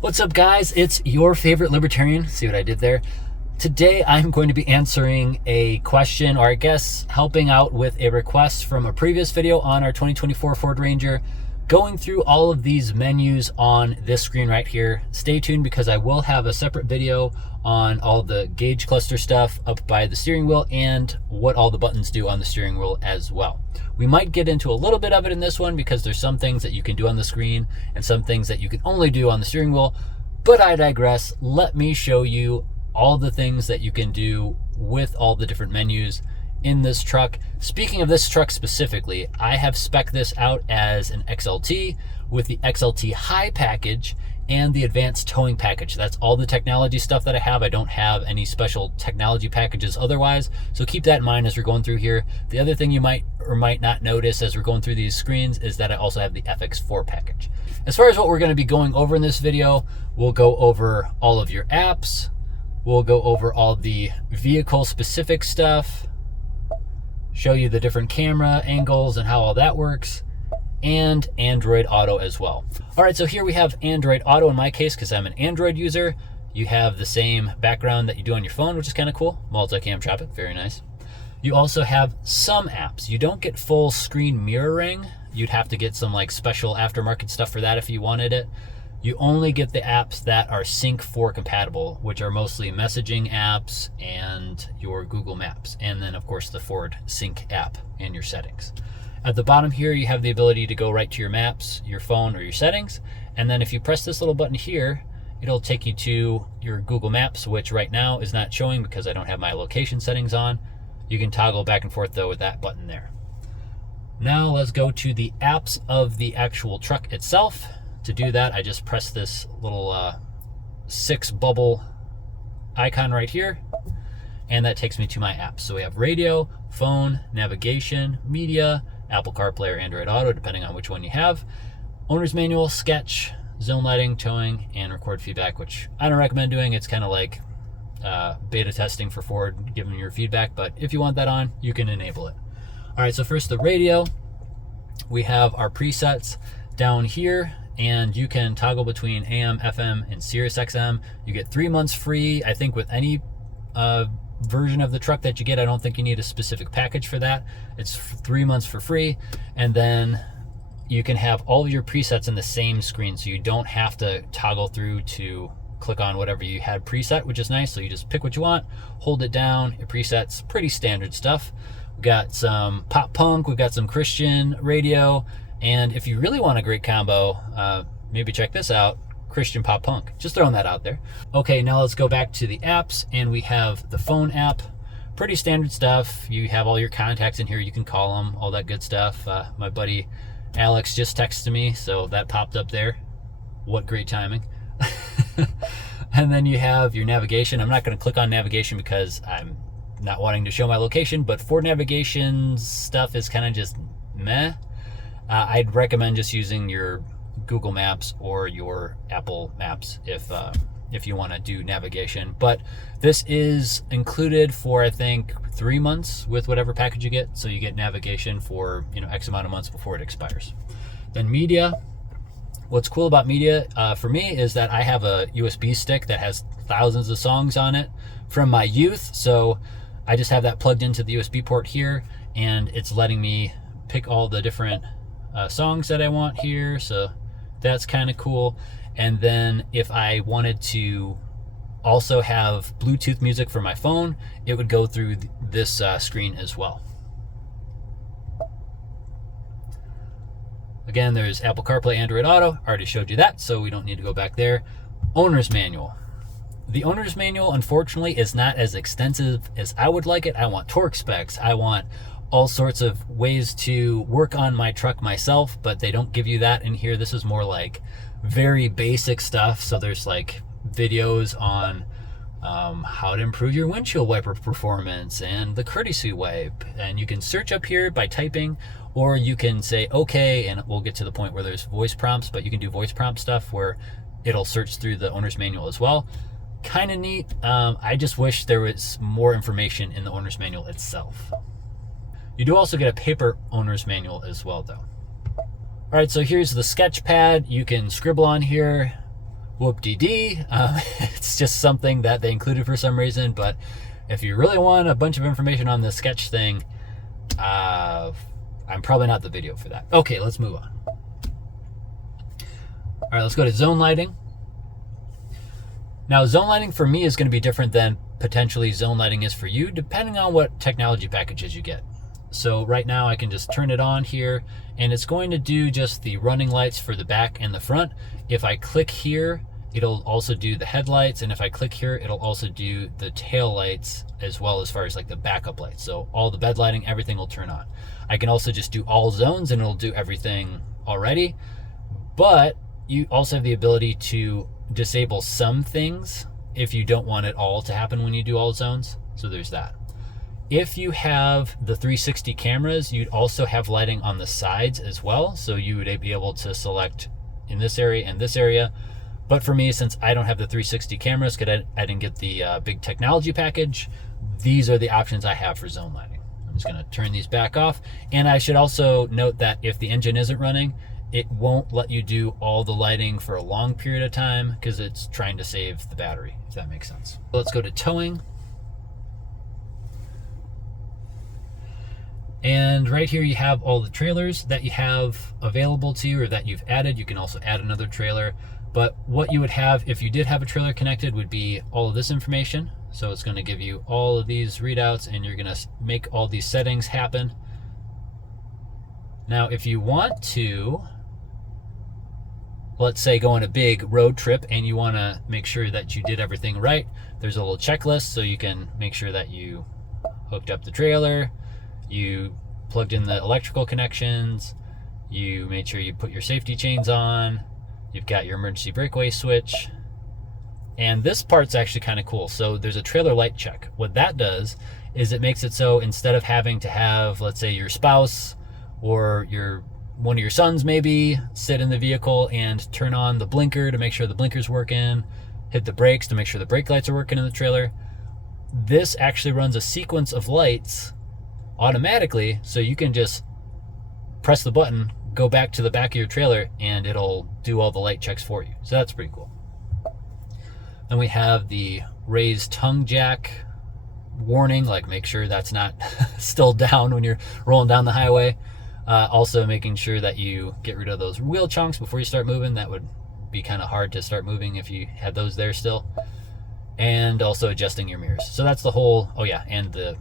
What's up, guys? It's your favorite libertarian. See what I did there? Today I'm going to be answering a question, or I guess helping out with a request from a previous video on our 2024 Ford Ranger, going through all of these menus on this screen right here. Stay tuned because I will have a separate video on all the gauge cluster stuff up by the steering wheel and what all the buttons do on the steering wheel as well. We might get into a little bit of it in this one because there's some things that you can do on the screen and some things that you can only do on the steering wheel, but I digress. Let me show you all the things that you can do with all the different menus in this truck. Speaking of this truck specifically, I have spec'd this out as an XLT with the XLT High package and the advanced towing package. That's all the technology stuff that I have. I don't have any special technology packages otherwise, so keep that in mind as we're going through here. The other thing you might or might not notice as we're going through these screens is that I also have the NEFFEX 4 package. As far as what we're going to be going over in this video, we'll go over all of your apps, we'll go over all the vehicle specific stuff, show you the different camera angles and how all that works, and Android Auto as well. All right, so here we have Android Auto in my case because I'm an Android user. You have the same background that you do on your phone, which is kind of cool. Multicam traffic, very nice. You also have some apps. You don't get full screen mirroring. You'd have to get some like special aftermarket stuff for that if you wanted it. You only get the apps that are Sync 4 compatible, which are mostly messaging apps and your Google Maps. And then of course the Ford Sync app and your settings. At the bottom here, you have the ability to go right to your maps, your phone, or your settings. And then if you press this little button here, it'll take you to your Google Maps, which right now is not showing because I don't have my location settings on. You can toggle back and forth though with that button there. Now let's go to the apps of the actual truck itself. To do that, I just press this little 6 bubble icon right here, and that takes me to my apps. So we have radio, phone, navigation, media, Apple CarPlay or Android Auto, depending on which one you have, owner's manual, sketch, zone lighting, towing, and record feedback, which I don't recommend doing. It's kind of like beta testing for Ford, giving your feedback, but if you want that on, you can enable it. All right, so first the radio. We have our presets down here, and you can toggle between AM, FM, and Sirius XM. You get 3 months free, I think, with any version of the truck that you get. I don't think you need a specific package for that. It's 3 months for free, and then you can have all of your presets in the same screen, so you don't have to toggle through to click on whatever you had preset, which is nice. So you just pick what you want, hold it down, your presets, pretty standard stuff. We've got some pop punk, we've got some Christian radio, and if you really want a great combo, maybe check this out, Christian pop punk. Just throwing that out there. Okay, now let's go back to the apps, and we have the phone app. Pretty standard stuff. You have all your contacts in here. You can call them, all that good stuff. My buddy Alex just texted me, so that popped up there. What great timing. And then you have your navigation. I'm not going to click on navigation because I'm not wanting to show my location, but Ford navigation stuff is kind of just meh. I'd recommend just using your Google Maps or your Apple Maps if you want to do navigation. But this is included for, I think, 3 months with whatever package you get. So you get navigation for, X amount of months before it expires. Then media. What's cool about media for me is that I have a USB stick that has thousands of songs on it from my youth. So I just have that plugged into the USB port here, and it's letting me pick all the different songs that I want here. So that's kind of cool. And then if I wanted to also have Bluetooth music for my phone, it would go through this screen as well. Again, there's Apple CarPlay, Android Auto. I already showed you that, so we don't need to go back there. Owner's manual. The owner's manual, unfortunately, is not as extensive as I would like it. I want torque specs. I want all sorts of ways to work on my truck myself, but they don't give you that in here. This is more like very basic stuff. So there's like videos on how to improve your windshield wiper performance and the courtesy wipe. And you can search up here by typing, or you can say, okay, and we'll get to the point where there's voice prompts, but you can do voice prompt stuff where it'll search through the owner's manual as well. Kind of neat. I just wish there was more information in the owner's manual itself. You do also get a paper owner's manual as well, though. All right, so here's the sketch pad. You can scribble on here, whoop-de-dee. It's just something that they included for some reason, but if you really want a bunch of information on the sketch thing, I'm probably not the video for that. Okay, let's move on. All right, let's go to zone lighting. Now, zone lighting for me is going to be different than potentially zone lighting is for you, depending on what technology packages you get. So right now I can just turn it on here, and it's going to do just the running lights for the back and the front. If I click here, it'll also do the headlights, and if I click here, it'll also do the tail lights as well, as far as like the backup lights. So all the bed lighting, everything will turn on. I can also just do all zones and it'll do everything already, but you also have the ability to disable some things if you don't want it all to happen when you do all zones. So there's that. If you have the 360 cameras, you'd also have lighting on the sides as well. So you would be able to select in this area and this area. But for me, since I don't have the 360 cameras, because I didn't get the big technology package, these are the options I have for zone lighting. I'm just gonna turn these back off. And I should also note that if the engine isn't running, it won't let you do all the lighting for a long period of time because it's trying to save the battery, if that makes sense. Let's go to towing. And right here you have all the trailers that you have available to you or that you've added. You can also add another trailer. But what you would have if you did have a trailer connected would be all of this information. So it's going to give you all of these readouts, and you're going to make all these settings happen. Now, if you want to, let's say, go on a big road trip and you want to make sure that you did everything right, there's a little checklist so you can make sure that you hooked up the trailer, you plugged in the electrical connections, you made sure you put your safety chains on, you've got your emergency breakaway switch. And this part's actually kind of cool. So there's a trailer light check. What that does is it makes it so instead of having to have, let's say, your spouse or one of your sons maybe sit in the vehicle and turn on the blinker to make sure the blinker's working, hit the brakes to make sure the brake lights are working in the trailer. This actually runs a sequence of lights automatically, so you can just press the button, go back to the back of your trailer, and it'll do all the light checks for you. So that's pretty cool. Then we have the raised tongue jack warning, like make sure that's not still down when you're rolling down the highway. Also making sure that you get rid of those wheel chunks before you start moving. That would be kind of hard to start moving if you had those there still. And also adjusting your mirrors. So that's the whole, oh yeah, and the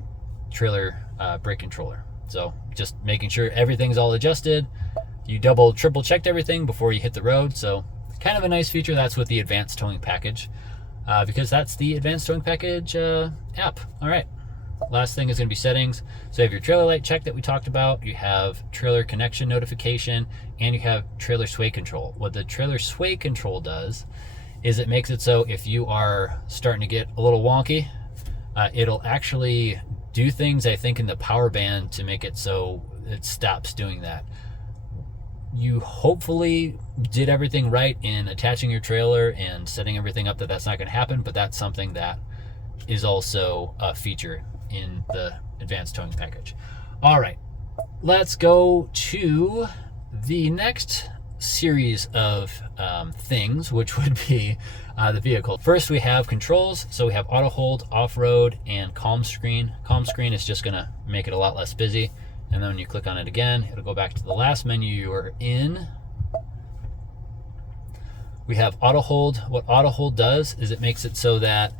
trailer brake controller. So just making sure everything's all adjusted. You double, triple checked everything before you hit the road. So kind of a nice feature. That's with the advanced towing package, because that's the advanced towing package app. All right. Last thing is going to be settings. So you have your trailer light check that we talked about. You have trailer connection notification, and you have trailer sway control. What the trailer sway control does is it makes it so if you are starting to get a little wonky, it'll actually do things, I think, in the power band to make it so it stops doing that. You hopefully did everything right in attaching your trailer and setting everything up that that's not going to happen, but that's something that is also a feature in the advanced towing package. All right, let's go to the next series of things, which would be the vehicle. First, we have controls. So we have auto hold, off-road, and calm screen. Calm screen is just gonna make it a lot less busy. And then when you click on it again, it'll go back to the last menu you were in. We have auto hold. What auto hold does is it makes it so that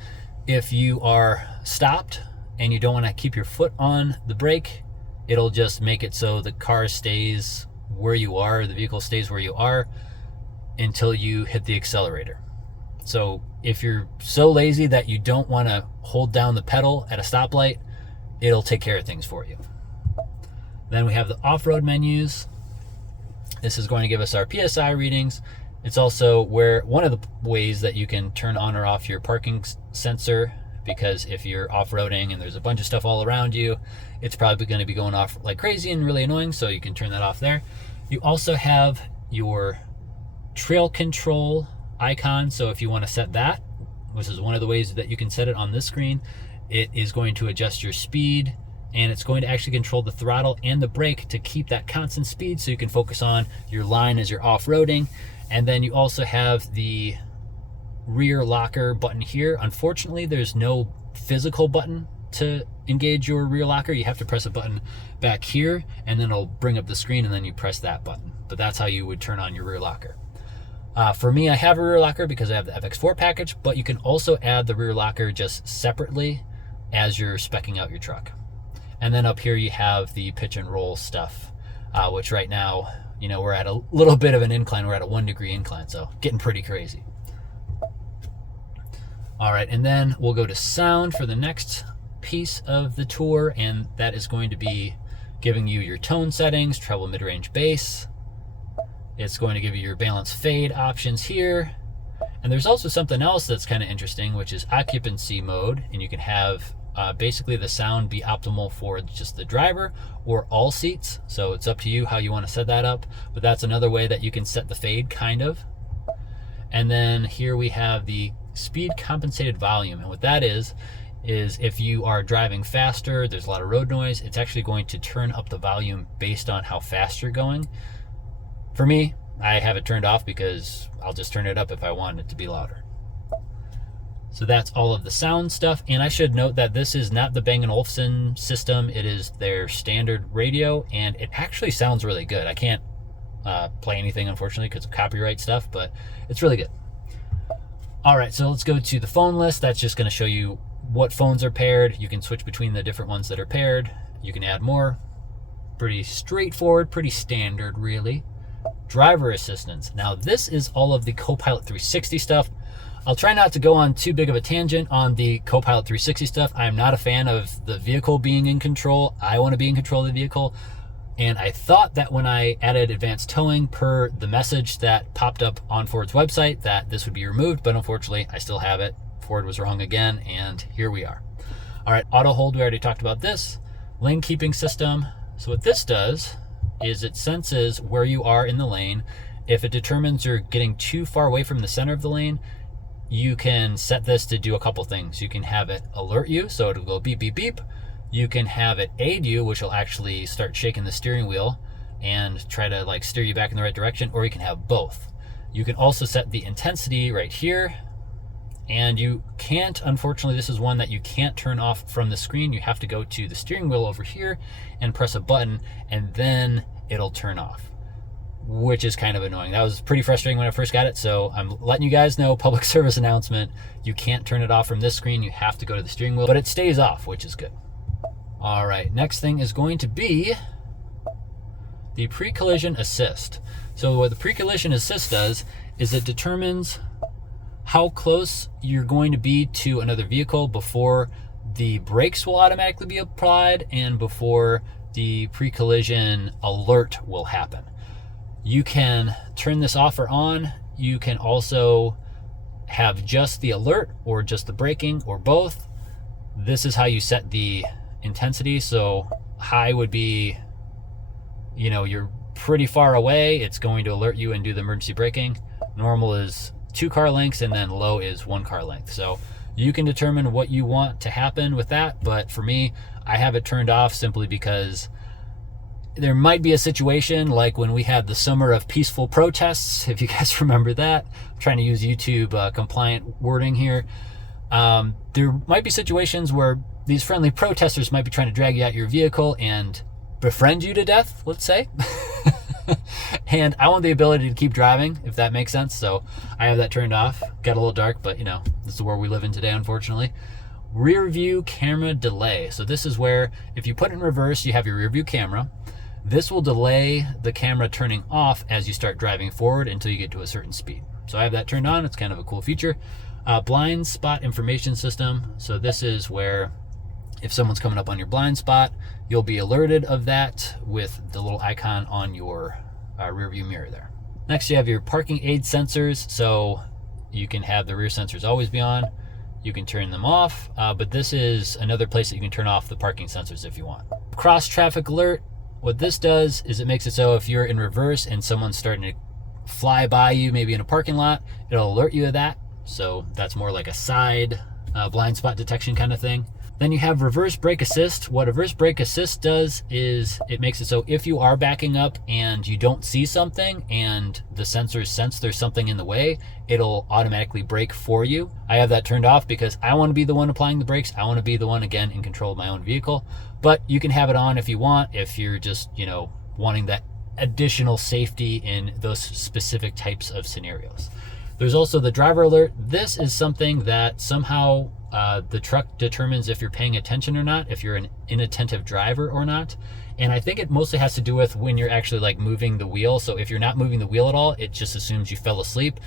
if you are stopped and you don't want to keep your foot on the brake, it'll just make it so the car stays where you are, the vehicle stays where you are until you hit the accelerator. So if you're so lazy that you don't want to hold down the pedal at a stoplight, it'll take care of things for you. Then we have the off-road menus. This is going to give us our PSI readings. It's also where one of the ways that you can turn on or off your parking sensor, because if you're off-roading and there's a bunch of stuff all around you, it's probably going to be going off like crazy and really annoying, so you can turn that off there. You also have your trail control icon, so if you want to set that, which is one of the ways that you can set it on this screen, it is going to adjust your speed, and it's going to actually control the throttle and the brake to keep that constant speed so you can focus on your line as you're off-roading. And then you also have the rear locker button here. Unfortunately, there's no physical button to engage your rear locker. You have to press a button back here, and then it'll bring up the screen, and then you press that button. But that's how you would turn on your rear locker. For me, I have a rear locker because I have the FX4 package, but you can also add the rear locker just separately as you're speccing out your truck. And then up here you have the pitch and roll stuff, which right now, you know, we're at a little bit of an incline. We're at a 1 degree incline, so getting pretty crazy. All right, and then we'll go to sound for the next piece of the tour, and that is going to be giving you your tone settings, treble, mid-range, bass. It's going to give you your balance fade options here. And there's also something else that's kind of interesting, which is occupancy mode. And you can have basically the sound be optimal for just the driver or all seats. So it's up to you how you want to set that up. But that's another way that you can set the fade, kind of. And then here we have the speed compensated volume. And what that is if you are driving faster, there's a lot of road noise, it's actually going to turn up the volume based on how fast you're going. For me, I have it turned off because I'll just turn it up if I want it to be louder. So that's all of the sound stuff. And I should note that this is not the Bang & Olufsen system. It is their standard radio, and it actually sounds really good. I can't play anything, unfortunately, because of copyright stuff, but it's really good. All right, so let's go to the phone list. That's just going to show you what phones are paired. You can switch between the different ones that are paired. You can add more. Pretty straightforward, pretty standard, really. Driver assistance. Now this is all of the Copilot 360 stuff. I'll try not to go on too big of a tangent on the Copilot 360 stuff. I'm not a fan of the vehicle being in control. I want to be in control of the vehicle. And I thought that when I added advanced towing per the message that popped up on Ford's website that this would be removed, but unfortunately I still have it. Ford was wrong again, and here we are. All right, auto hold, we already talked about this. Lane keeping system. So what this does is it senses where you are in the lane. If it determines you're getting too far away from the center of the lane, you can set this to do a couple things. You can have it alert you, so it'll go beep, beep, beep. You can have it aid you, which will actually start shaking the steering wheel and try to like steer you back in the right direction, or you can have both. You can also set the intensity right here, and you can't, unfortunately, this is one that you can't turn off from the screen. You have to go to the steering wheel over here and press a button, and then it'll turn off, which is kind of annoying. That was pretty frustrating when I first got it, so I'm letting you guys know, public service announcement, you can't turn it off from this screen. You have to go to the steering wheel, but it stays off, which is good. All right, next thing is going to be the pre-collision assist. So what the pre-collision assist does is it determines how close you're going to be to another vehicle before the brakes will automatically be applied and before the pre-collision alert will happen. You can turn this off or on. You can also have just the alert or just the braking or both. This is how you set the intensity. So high would be, you know, you're pretty far away, it's going to alert you and do the emergency braking. Normal is 2 car lengths, and then low is 1 car length. So you can determine what you want to happen with that, but for me, I have it turned off simply because there might be a situation like when we had the summer of peaceful protests, if you guys remember that. I'm trying to use YouTube compliant wording here. There might be situations where these friendly protesters might be trying to drag you out your vehicle and befriend you to death, let's say. And I want the ability to keep driving, if that makes sense. So I have that turned off. Got a little dark, but you know, this is the world we live in today, unfortunately. Rear view camera delay. So this is where if you put it in reverse, you have your rear view camera. This will delay the camera turning off as you start driving forward until you get to a certain speed. So I have that turned on. It's kind of a cool feature. Blind spot information system. So this is where if someone's coming up on your blind spot, you'll be alerted of that with the little icon on your rear view mirror there. Next, you have your parking aid sensors. So you can have the rear sensors always be on. You can turn them off, but this is another place that you can turn off the parking sensors if you want. Cross traffic alert. What this does is it makes it so if you're in reverse and someone's starting to fly by you, maybe in a parking lot, it'll alert you of that. So that's more like a side blind spot detection kind of thing. Then you have reverse brake assist. What reverse brake assist does is it makes it so if you are backing up and you don't see something and the sensors sense there's something in the way, it'll automatically brake for you. I have that turned off because I want to be the one applying the brakes. I want to be the one, again, in control of my own vehicle. But you can have it on if you want, if you're just, wanting that additional safety in those specific types of scenarios. There's also the driver alert. This is something that somehow the truck determines if you're paying attention or not, if you're an inattentive driver or not. And I think it mostly has to do with when you're actually like moving the wheel. So if you're not moving the wheel at all, it just assumes you fell asleep.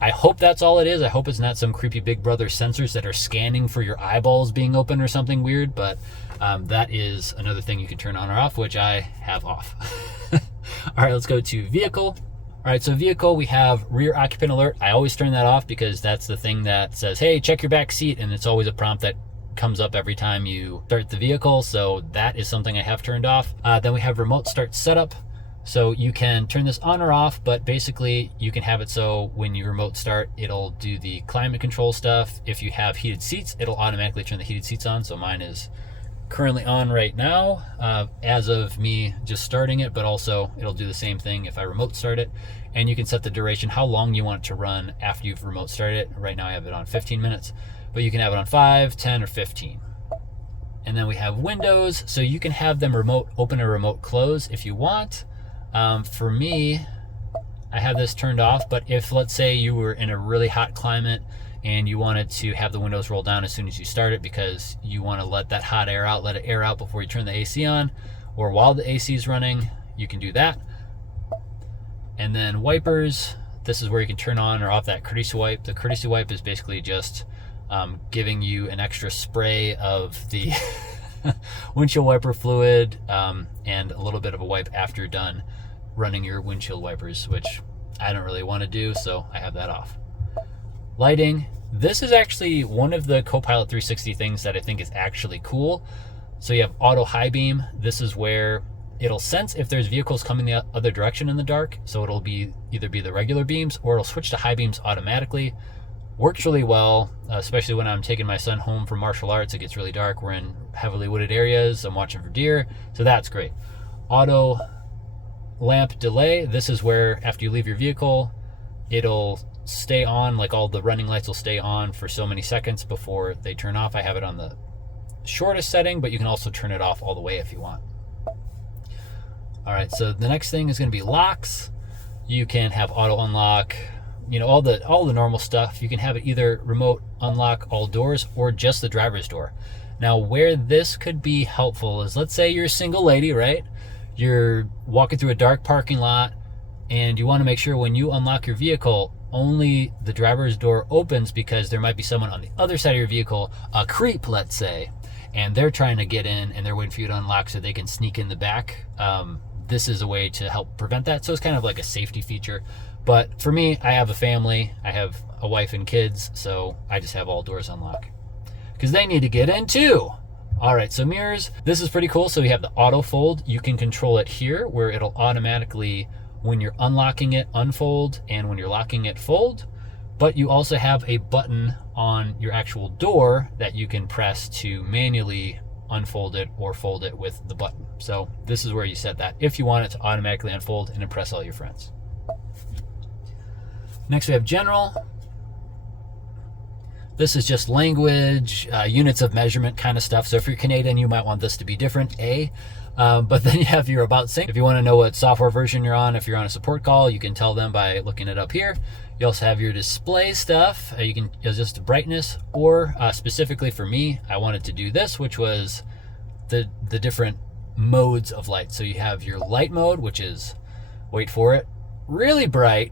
I hope that's all it is. I hope it's not some creepy Big Brother sensors that are scanning for your eyeballs being open or something weird, but that is another thing you can turn on or off, which I have off. All right, let's go to vehicle. All right, so vehicle, we have rear occupant alert. I always turn that off because that's the thing that says, hey, check your back seat. And it's always a prompt that comes up every time you start the vehicle. So that is something I have turned off. Then we have remote start setup. So you can turn this on or off, but basically you can have it so when you remote start, it'll do the climate control stuff. If you have heated seats, it'll automatically turn the heated seats on. So mine is currently on right now as of me just starting it, but also it'll do the same thing if I remote start it. And you can set the duration, how long you want it to run after you've remote started it. Right now I have it on 15 minutes, but you can have it on 5, 10, or 15. And then we have windows, so you can have them remote open or remote close if you want. For me, I have this turned off, but if, let's say, you were in a really hot climate and you wanted to have the windows roll down as soon as you start it because you want to let that hot air out, let it air out before you turn the AC on, or while the AC is running, you can do that. And then wipers, this is where you can turn on or off that courtesy wipe. The courtesy wipe is basically just giving you an extra spray of the windshield wiper fluid and a little bit of a wipe after you're done running your windshield wipers, which I don't really want to do, so I have that off. Lighting, this is actually one of the Copilot 360 things that I think is actually cool. So you have auto high beam. This is where it'll sense if there's vehicles coming the other direction in the dark, so it'll either be the regular beams or it'll switch to high beams automatically. Works really well, especially when I'm taking my son home from martial arts. It gets really dark. We're in heavily wooded areas. I'm watching for deer, so that's great. Auto lamp delay, this is where after you leave your vehicle, it'll stay on, like all the running lights will stay on for so many seconds before they turn off. I have it on the shortest setting, but you can also turn it off all the way if you want. All right, so the next thing is going to be locks. You can have auto unlock, all the normal stuff. You can have it either remote unlock all doors or just the driver's door. Now, where this could be helpful is, let's say you're a single lady, right? You're walking through a dark parking lot and you want to make sure when you unlock your vehicle, only the driver's door opens because there might be someone on the other side of your vehicle, a creep, let's say, and they're trying to get in and they're waiting for you to unlock so they can sneak in the back. This is a way to help prevent that. So it's kind of like a safety feature. But for me, I have a family, I have a wife and kids, so I just have all doors unlocked because they need to get in too. All right, so mirrors, this is pretty cool. So we have the auto fold. You can control it here where it'll automatically, when you're unlocking it, unfold, and when you're locking it, fold. But you also have a button on your actual door that you can press to manually unfold it or fold it with the button. So this is where you set that if you want it to automatically unfold and impress all your friends. Next we have general. This is just language, units of measurement kind of stuff. So if you're Canadian, you might want this to be different, but then you have your about sync. If you want to know what software version you're on, if you're on a support call, you can tell them by looking it up here. You also have your display stuff. You can adjust the brightness, or specifically for me, I wanted to do this, which was the different modes of light. So you have your light mode, which is, wait for it, really bright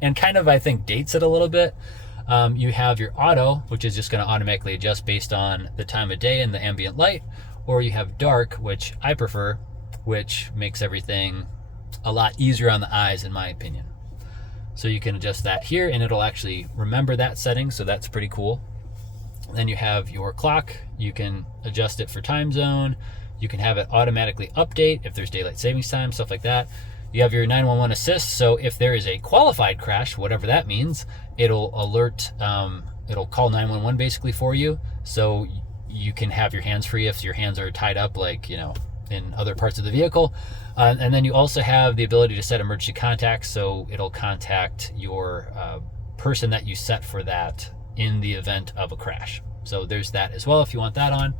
and kind of, I think, dates it a little bit. You have your auto, which is just going to automatically adjust based on the time of day and the ambient light, or you have dark, which I prefer, which makes everything a lot easier on the eyes, in my opinion. So you can adjust that here and it'll actually remember that setting, so that's pretty cool. Then you have your clock. You can adjust it for time zone. You can have it automatically update if there's daylight savings time, stuff like that. You have your 911 assist, so if there is a qualified crash, whatever that means, it'll alert, it'll call 911 basically for you. So you can have your hands free if your hands are tied up, like, you know, in other parts of the vehicle. And then you also have the ability to set emergency contacts, so it'll contact your person that you set for that in the event of a crash. So there's that as well if you want that on.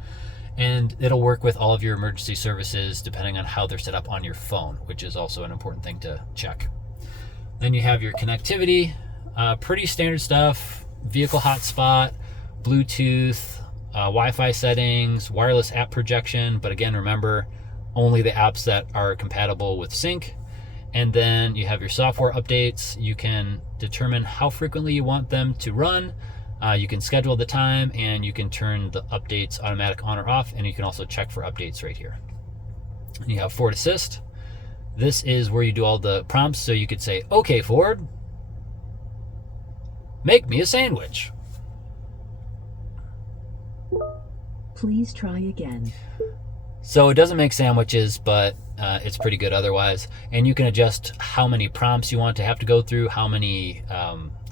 And it'll work with all of your emergency services depending on how they're set up on your phone, which is also an important thing to check. Then you have your connectivity, pretty standard stuff, vehicle hotspot, Bluetooth, Wi-Fi settings, wireless app projection, but again, remember, only the apps that are compatible with sync. And then you have your software updates. You can determine how frequently you want them to run. You can schedule the time, and you can turn the updates automatic on or off, and you can also check for updates right here. And you have Ford Assist. This is where you do all the prompts, so you could say, okay, Ford, make me a sandwich. Please try again. So it doesn't make sandwiches, but it's pretty good otherwise. And you can adjust how many prompts you want to have to go through, how many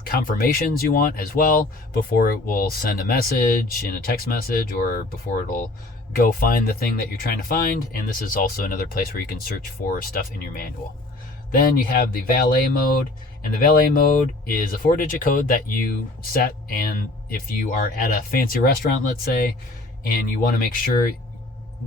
confirmations you want as well, before it will send a message in a text message, or before it'll go find the thing that you're trying to find. And this is also another place where you can search for stuff in your manual. Then you have the valet mode, and the valet mode is a 4-digit code that you set. And if you are at a fancy restaurant, let's say, and you want to make sure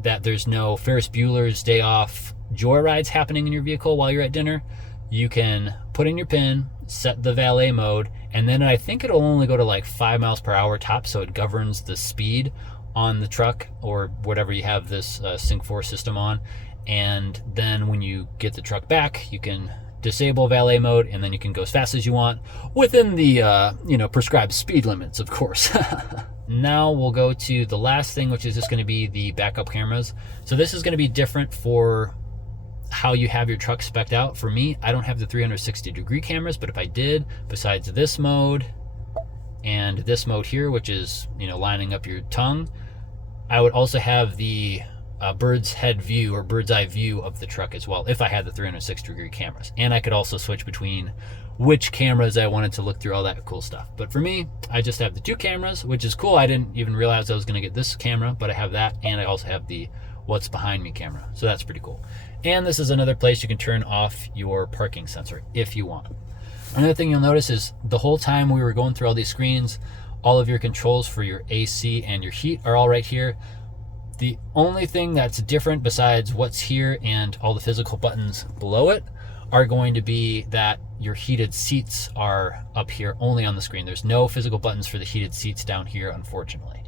that there's no Ferris Bueller's Day Off joyrides happening in your vehicle while you're at dinner, you can put in your PIN, set the valet mode, and then I think it'll only go to like 5 miles per hour top, so it governs the speed on the truck or whatever you have this Sync 4 system on. And then when you get the truck back, you can disable valet mode, and then you can go as fast as you want within the prescribed speed limits, of course. Now we'll go to the last thing, which is just going to be the backup cameras. So this is going to be different for how you have your truck spec'd out. For me, I don't have the 360-degree cameras, but if I did, besides this mode and this mode here, which is, lining up your tongue, I would also have the bird's head view or bird's eye view of the truck as well, if I had the 360-degree cameras. And I could also switch between which cameras I wanted to look through, all that cool stuff. But for me, I just have the 2 cameras, which is cool. I didn't even realize I was going to get this camera, but I have that, and I also have the what's behind me camera. So that's pretty cool. And this is another place you can turn off your parking sensor if you want. Another thing you'll notice is the whole time we were going through all these screens, all of your controls for your AC and your heat are all right here. The only thing that's different besides what's here and all the physical buttons below it are going to be that your heated seats are up here only on the screen. There's no physical buttons for the heated seats down here, unfortunately.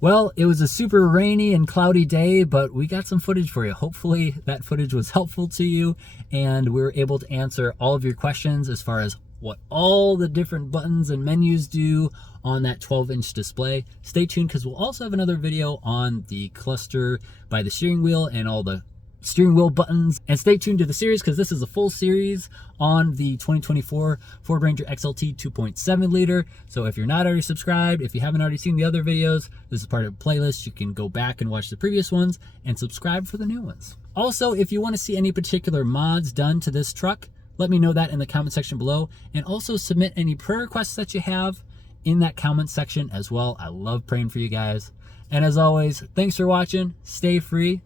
Well, it was a super rainy and cloudy day, but we got some footage for you. Hopefully that footage was helpful to you, and we were able to answer all of your questions as far as what all the different buttons and menus do on that 12-inch display. Stay tuned, because we'll also have another video on the cluster by the steering wheel and all the steering wheel buttons. And stay tuned to the series, because this is a full series on the 2024 Ford Ranger XLT 2.7 liter. So if you're not already subscribed, if you haven't already seen the other videos, this is part of a playlist. You can go back and watch the previous ones and subscribe for the new ones. Also, if you want to see any particular mods done to this truck, let me know that in the comment section below, and also submit any prayer requests that you have in that comment section as well. I love praying for you guys. And as always, thanks for watching, stay free,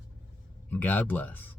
and God bless.